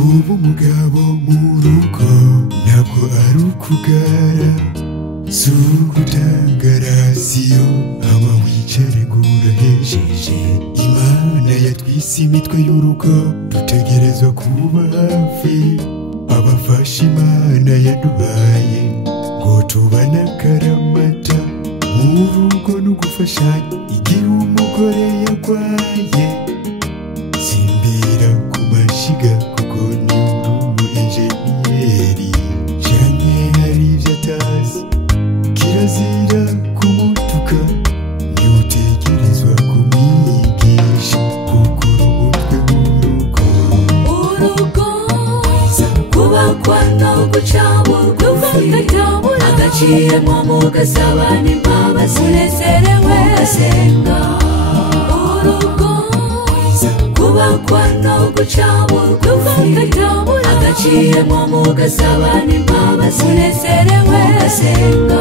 kuba umugabo mu rugo ntabwo ari ukugara, si ugutanga rasiyo ama wicare ngo urahejeje. Imana yatwise imitwe y'urugo, dutegerezwa kuba hafi abafasha Imana yaduhaye ngo tubane akaramata mu rugo no gufashanya. Igihe umugore yarwaye simbira ku mashiga kuko ni urumu enjeniyeri, canke hari ivyo atazi kirazira kumutuka, ntiutegerezwa kumwigisha kuko urumutwe w'urugo. Urugo kubakwa no gucaburwa agaciyemo mugasabana imbabazi munezerewe mugasenga. Urugo kubakwa no gucaburwa agaciyemo mugasabana imbabazi munezerewe mugasenga.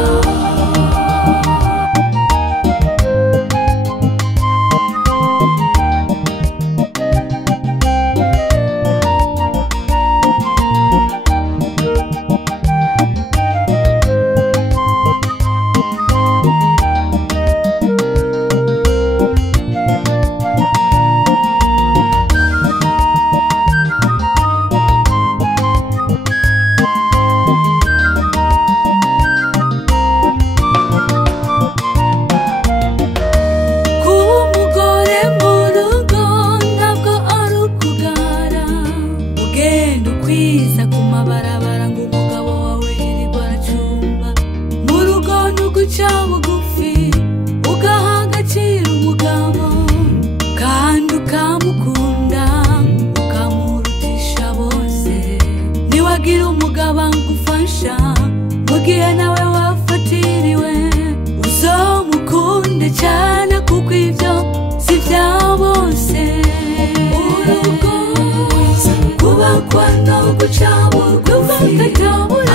Niwagira umugabo ngufasha mugihe nawe wafatiriwe, uzomukunde cyane kuko ibyo si bya bose. Urugo kubakwa no gucaburwa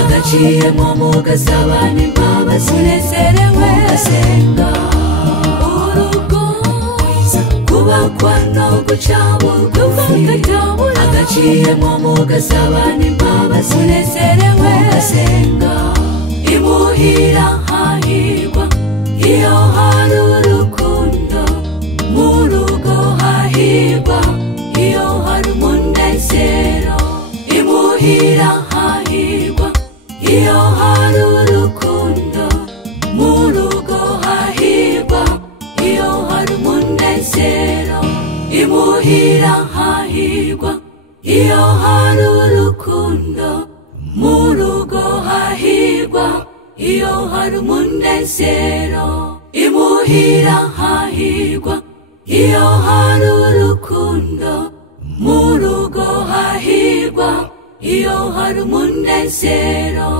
agaciyemo mugasabana imbabazi munezerewe mugasenga. Urugo kubakwa no gucaburwa agaciyemo mugasabana imbabazi munezerewe mugasenga. Imuhira hahirwa iyo hari urukundo, mu rugo hahirwa iyo hari umunezero. Imuhira hahirwa iyo hari urukundo, mu rugo hahirwa iyo hari umunezero. Imuhira hahirwa iyo hari urukundo, mu rugo hahirwa iyo hari umunezero. Imuhira hahirwa iyo hari urukundo, mu rugo hahirwa iyo hari umunezero.